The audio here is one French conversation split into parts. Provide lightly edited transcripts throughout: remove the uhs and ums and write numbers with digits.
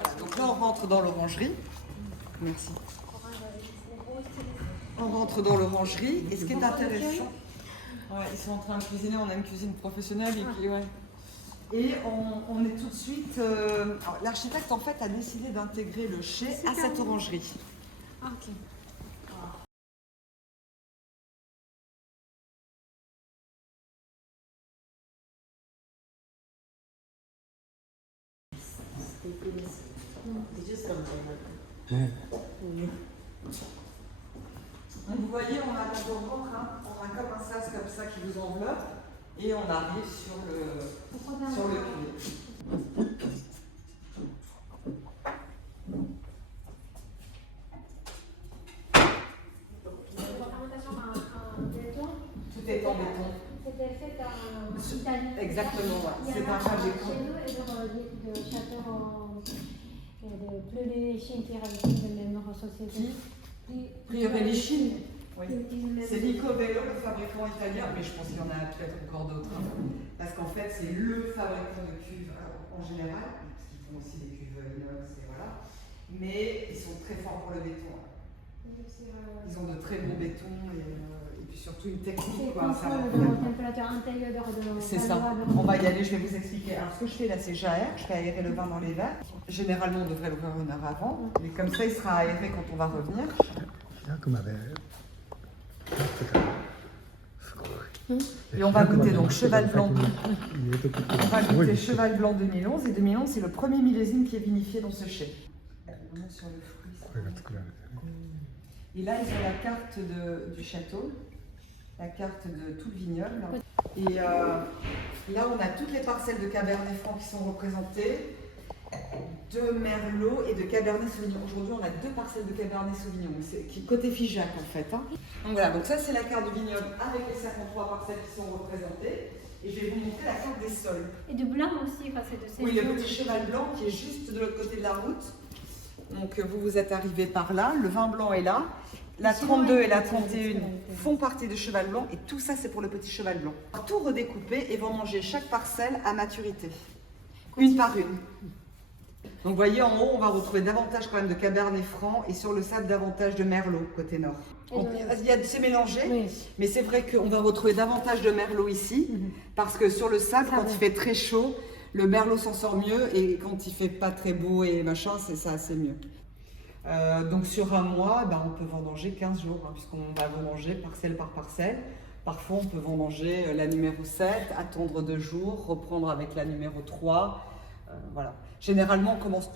Voilà, donc là, on rentre dans l'orangerie. Merci. On rentre dans l'orangerie. Et ce qui est intéressant, ouais, ils sont en train de cuisiner. On a une cuisine professionnelle. Et on est tout de suite... l'architecte, en fait, a décidé d'intégrer le chai à cette orangerie. Ah, ok. Donc vous voyez, on a quand on rentre, on a comme un sas comme ça qui vous enveloppe et on arrive sur le cuir. Tout est en béton. C'était fait en Italie. Exactement, ouais. C'est un fabricant. De château de Pleury-les-Chines qui rajoute de même société. Prieuré-les-Chines. Oui. C'est Nico Bello, le fabricant italien, mais je pense qu'il y en a peut-être encore d'autres. Parce qu'en fait, c'est le fabricant de cuves en général, parce qu'ils font aussi des cuves inox, et voilà. Mais ils sont très forts pour le béton. Ils ont de très bons bétons et puis surtout une technique. C'est ça. On va y aller, je vais vous expliquer. Alors ce que je fais là, c'est j'aère, je fais aérer le vin dans les verres. Généralement, on devrait l'ouvrir 1 heure avant. Et comme ça, il sera aéré quand on va revenir. Et on va goûter donc Cheval Blanc. On va goûter Cheval Blanc 2011. Et 2011, c'est le premier millésime qui est vinifié dans ce chai. Sur le fruit. Et là, ils ont la carte du château, la carte de tout le vignoble. Et là, on a toutes les parcelles de Cabernet Franc qui sont représentées, de Merlot et de Cabernet Sauvignon. Aujourd'hui, on a 2 parcelles de Cabernet Sauvignon, qui côté Figeac en fait. Donc voilà, donc ça c'est la carte du vignoble avec les 53 parcelles qui sont représentées. Et je vais vous montrer la carte des sols. Et de blanc aussi, parce que de oui, le petit cheval blanc qui est juste de l'autre côté de la route. Donc vous êtes arrivé par là, le vin blanc est là. La 32 et la 31 font partie de cheval blanc et tout ça c'est pour le petit cheval blanc. Tout redécouper et vendanger chaque parcelle à maturité, une par une. Donc vous voyez en haut on va retrouver davantage quand même de Cabernet Franc et sur le sable davantage de Merlot côté nord. C'est mélangé, oui. Mais c'est vrai qu'on va retrouver davantage de Merlot ici parce que sur le sable quand il fait très chaud, le Merlot s'en sort mieux et quand il fait pas très beau et machin, c'est mieux. Donc sur un mois, on peut vendanger 15 jours, puisqu'on va vendanger parcelle par parcelle. Parfois on peut vendanger la numéro 7, attendre 2 jours, reprendre avec la numéro 3. Voilà. Généralement on commence,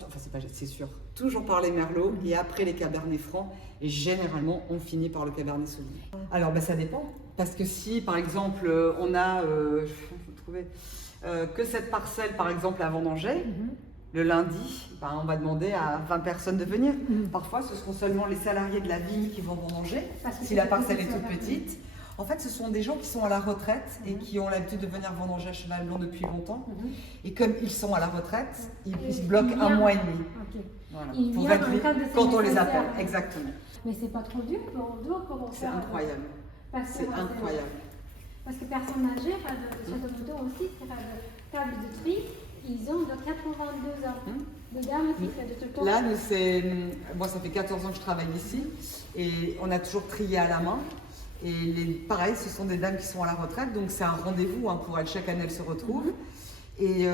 c'est sûr, toujours par les Merlots et après les Cabernet Francs. Et généralement on finit par le Cabernet Sauvignon. Alors ça dépend, parce que si par exemple on a, que cette parcelle par exemple à vendanger, le lundi, on va demander à 20 personnes de venir. Parfois, ce seront seulement les salariés de la vigne qui vont vendanger, si la parcelle est toute petite. En fait, ce sont des gens qui sont à la retraite et qui ont l'habitude de venir vendanger à Cheval Blanc depuis longtemps. Et comme ils sont à la retraite, ils se bloquent 1 mois et demi. Voilà. Pour être quand on les appelle. Exactement. Mais c'est pas trop dur pour comment faire. C'est incroyable. C'est incroyable. Parce que personne n'a géré, de Château Mouton aussi, c'est pas de table de tri. Ils ont de 82 ans. De dames qui fait de tout le temps. Là, moi, ça fait 14 ans que je travaille ici et on a toujours trié à la main. Et pareil, ce sont des dames qui sont à la retraite, donc c'est un rendez-vous pour elles. Chaque année, elles se retrouvent. Et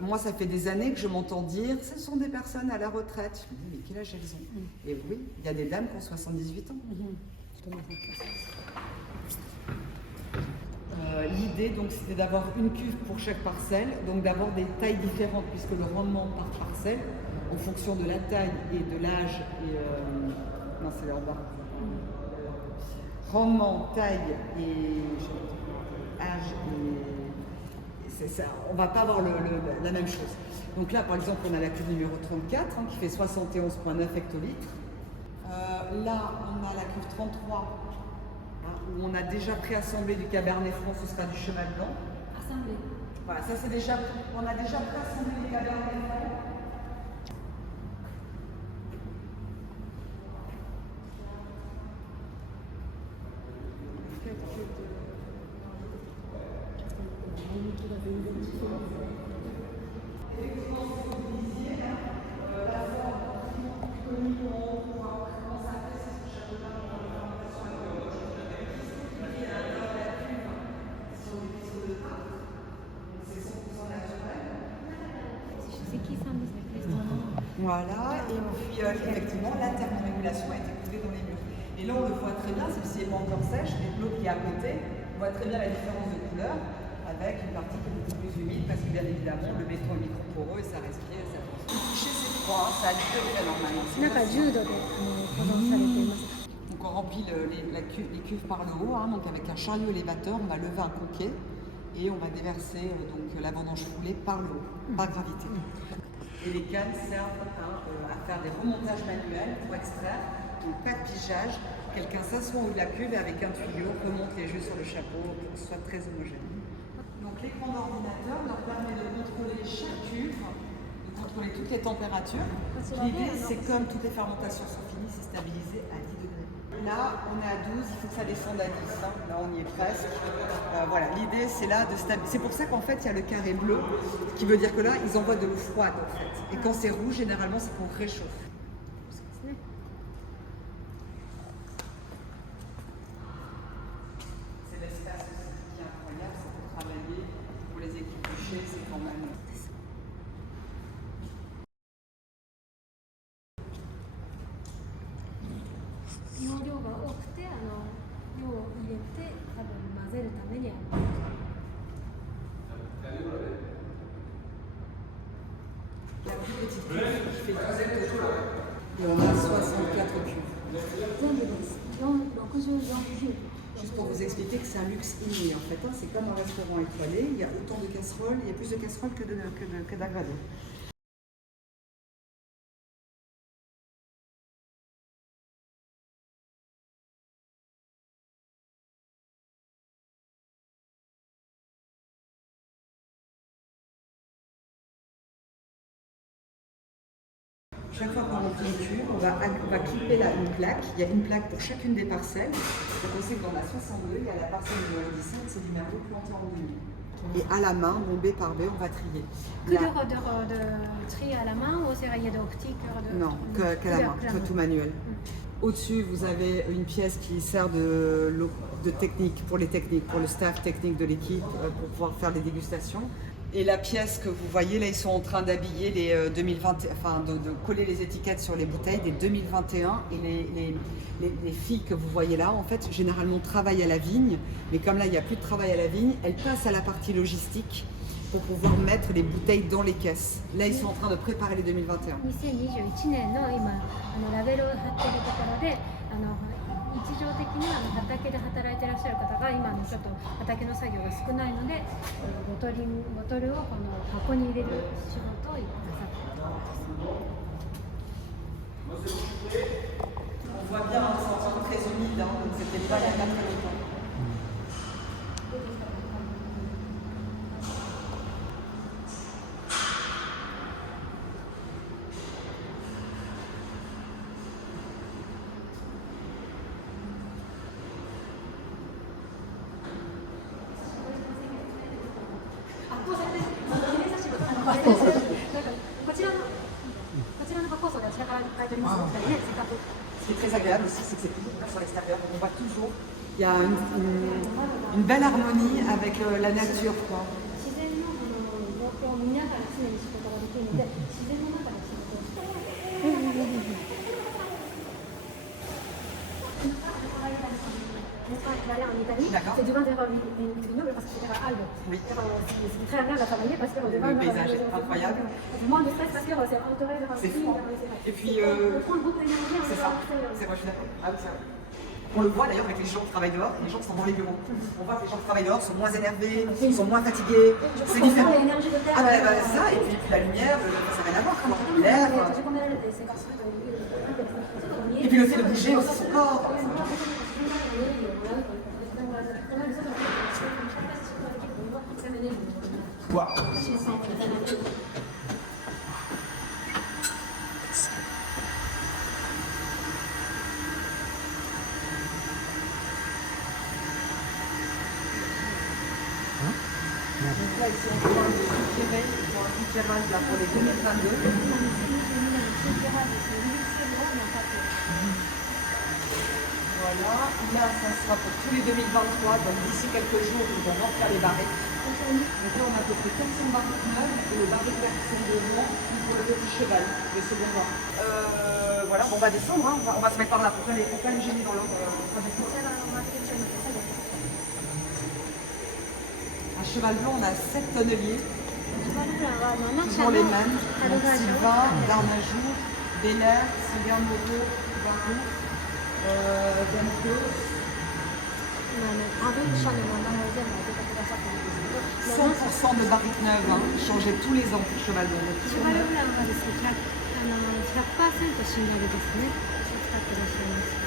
moi, ça fait des années que je m'entends dire, ce sont des personnes à la retraite. Je me dis, mais quel âge elles ont? Et oui, il y a des dames qui ont 78 ans. L'idée, donc, c'était d'avoir une cuve pour chaque parcelle, donc d'avoir des tailles différentes, puisque le rendement par parcelle, en fonction de la taille et de l'âge, non, c'est en bas. Rendement, taille et âge, c'est ça. On ne va pas avoir la même chose. Donc là, par exemple, on a la cuve numéro 34, qui fait 71,9 hectolitres. Là, on a la cuve 33. Où on a déjà préassemblé du Cabernet Franc, ce sera du Cheval Blanc. Assemblé. Voilà, ça c'est déjà, on a déjà préassemblé les Cabernet Franc. Effectivement, ce que vous disiez, Voilà, et puis effectivement, l'intermodulation a été coulée dans les murs. Et là, on le voit très bien, c'est le ciment encore sèche, et l'eau qui est à côté, on voit très bien la différence de couleur, avec une partie qui est beaucoup plus humide, parce que bien évidemment, le béton est micro-poreux et ça respire, et ça transpire. Toucher, c'est froid, ça a 10 degrés normalement. 中10度で保存されています。 Donc on remplit les cuves par le haut, hein, donc avec un chariot élévateur, on va lever un conquet et on va déverser donc la vendange foulée par le haut, par gravité. Et les cannes servent à faire des remontages manuels pour extraire, donc pas de pigeage. Quelqu'un s'assoit au haut de la cuve et avec un tuyau remonte les jus sur le chapeau pour que ce soit très homogène. Donc l'écran d'ordinateur leur permet de contrôler chaque cuve, de contrôler toutes les températures. L'idée, c'est comme toutes les fermentations sont finies, c'est stabilisé à 10 degrés. Là, on est à 12, il faut que ça descende à 10. Hein. Là, on y est presque. Voilà, l'idée, c'est là de stabiliser. C'est pour ça qu'en fait, il y a le carré bleu, ce qui veut dire que là, ils envoient de l'eau froide, en fait. Et quand c'est rouge, généralement, c'est pour réchauffer. C'est l'espace qui est incroyable, c'est pour travailler, pour les équipes bouchées, c'est quand même... 容量が多くて量を入れて多分混ぜるためには La plus petite cuve qui fait 12 total. Et on a 64 cuves. 全部です64キュー Juste pour vous expliquer que c'est un luxe inné en fait. Hein. C'est comme un restaurant étoilé, il y a autant de casseroles, il y a plus de casseroles que d'agradés. Chaque fois qu'on remplit une cuve, on va clipper là une plaque. Il y a une plaque pour chacune des parcelles. Donc on sait que dans la 62, il y a la parcelle numéro 17, c'est du merlot planté en demi. Et à la main, bon, B par B, on va trier. Que de tri à la main ou c'est rayé d'optique Non, qu'à la main, que tout manuel. Au-dessus, vous avez une pièce qui sert de technique, pour les techniques, pour le staff technique de l'équipe, pour pouvoir faire des dégustations. Et la pièce que vous voyez, là, ils sont en train d'habiller les 2020, enfin de coller les étiquettes sur les bouteilles des 2021. Et les filles que vous voyez là, en fait, généralement travaillent à la vigne. Mais comme là, il n'y a plus de travail à la vigne, elles passent à la partie logistique pour pouvoir mettre les bouteilles dans les caisses. Là, ils sont en train de préparer les 2021. 2021年の今ラベルを貼っているところで日常的に畑で働いていらっしゃる方が今ちょっと畑の作業が少ないのでボトルをこの箱に入れる仕事をなさっています。On voit bien, c'est encore très humide, hein, donc c'était pas il y a pas très longtemps. Ce qui est très agréable aussi, c'est que c'est toujours sur l'extérieur. On voit toujours, il y a une belle harmonie avec la nature, quoi. En Italie, c'est du vin vignoble parce que c'est terre albe. Oui. C'est très agréable à travailler parce que le paysage est incroyable. C'est moins de stress parce que c'est entouré de C'est fou. Et puis, c'est ça. C'est moi, je suis d'accord. Ah oui, c'est vrai. On le voit d'ailleurs avec les gens qui travaillent dehors et les gens qui sont dans les bureaux. On voit que les gens qui travaillent dehors sont moins énervés, sont moins fatigués. C'est différent. Ah bah ça, et puis la lumière, ça n'a rien à voir. L'air. Et puis le fait de bouger aussi son corps. Wow. Donc là, ils sont en train de suggérer pour un éclairage là pour les 2022. Voilà, là ça sera pour tous les 2023, donc d'ici quelques jours ils vont remplir les barriques. Donc là on a à peu près 400 barriques neuves et le barrique version de blanc pour le petit cheval, le second vin. Voilà, bon, on va descendre, hein. On va se mettre par là pour pas me gêner dans l'ordre. Un cheval blanc, on a 7 tonneliers, toujours les mêmes. Donc Sylvain, Darnajour, Bélair, Sylvain Moreau, Barou, Bentos. 100% de barriques neuves, hein, changées tous les ans pour cheval blanc. Donc, toujours neuf.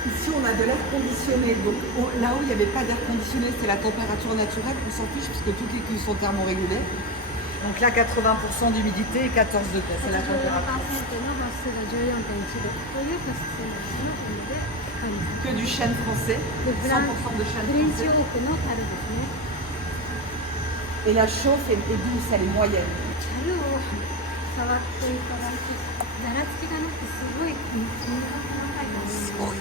Ici, on a de l'air conditionné. Donc, là où il n'y avait pas d'air conditionné, c'était la température naturelle. On s'en fiche puisque toutes les cuves sont thermorégulées. Donc là, 80% d'humidité et 14 degrés. C'est la température. Que du chêne français. 100% de chêne français. Et la chauffe est douce, elle est moyenne. すごい。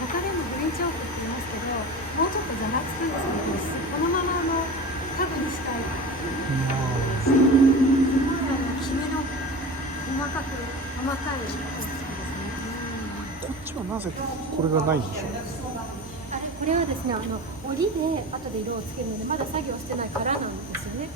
他でもフレンチオークって言いますけど、もうちょっとざらつくんですけど、このまま家具にしたい。すごいきめの細かいオークですね。こっちはなぜこれがないんでしょう。これはですね、折りで後で色をつけるのでまだ作業してないからなんですよね。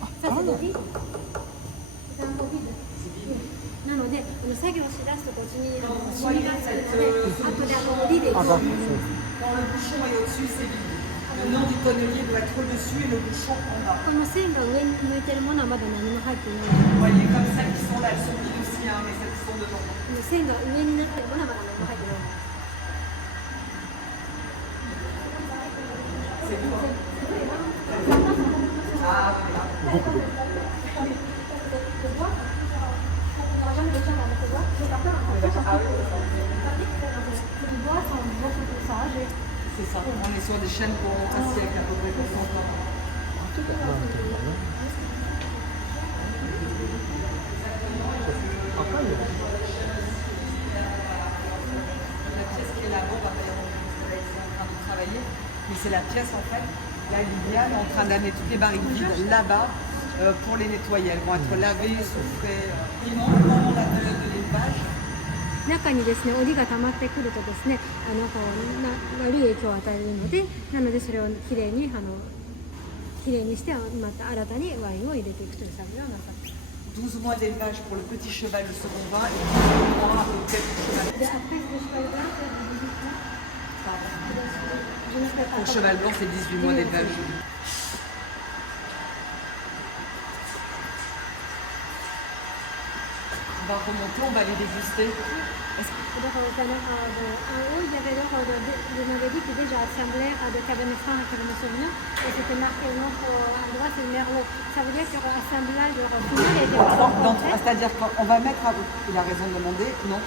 なので、作業しだすとこっちにシミがつくので、後で折りで。Quand le bouchon est au-dessus, c'est vide. Le nom du tonnelier doit être au-dessus et le bouchon en bas. この線が上に向いてるものはまだ何も入っていない。 Vous voyez comme celles qui sont là, elles sont vides aussi, hein, mais celles qui sont devant. 線が上になってるものはまだ何も入ってない。 C'est tout, hein. Ah, voilà. C'est ça, on est sur des chaînes pour un siècle à peu près pour 100 ans. La pièce qui est là-bas, on va pas y rentrer parce que là ils sont en train de travailler, mais c'est la pièce en fait. Là, Liliane est en train d'amener toutes les barriques vides là-bas pour les nettoyer. Elles vont être lavées, soufflées. Ils montent pendant la période de l'élevage. 中にですね、折が溜まってくるとですね、悪い影響を与えるので、なのでそれをきれいにしてまた新たにワインを入れていくという作業をなさっています。 12 mois d'élevage pour le petit cheval, le second vin, et 12 mois à peu près pour le cheval blanc. Pour le cheval blanc, c'est 18 mois d'élevage. On va remonter, on va les déguster. En haut, il y avait vous m'avez dit que déjà assemblé de Cabernet Franc et Cabernet Sauvignon, et c'était marqué au endroit, c'est le Merlot. Ça veut dire qu'il y aura assemblage final et des c'est-à-dire qu'on va mettre, il a raison de demander, non.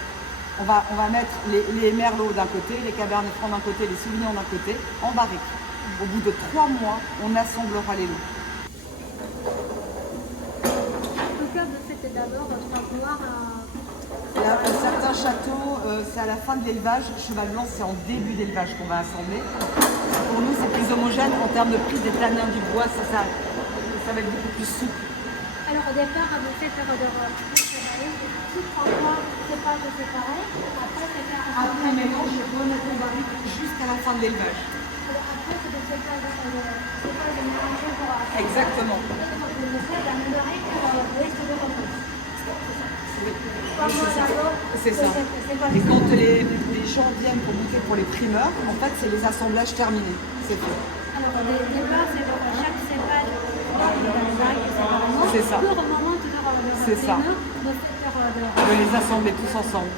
On va mettre les Merlots d'un côté, les Cabernet Franc d'un côté, les Sauvignons d'un côté, en barrique. Au bout de 3 mois, on assemblera les lots. Le cœur de cette d'abord, on va pouvoir. Là, pour certains châteaux, c'est à la fin de l'élevage. Cheval blanc, c'est en début d'élevage qu'on va assembler. Pour nous, c'est plus homogène en termes de prix des tanins du bois. Ça va être beaucoup plus souple. Alors au départ, vous faites tout 3 mois, cépage séparé. Après mélange, je remettre en barrique jusqu'à la fin de l'élevage. Après, c'est des cépages mélangés pour. Exactement. C'est ça. Et quand les gens viennent pour goûter pour les primeurs, en fait, c'est les assemblages terminés. C'est fait. Alors, au départ, c'est chaque cépage dans les barriques séparément. C'est ça. Pour le moment, tout à l'heure, C'est ça. de faire De les assembler tous ensemble.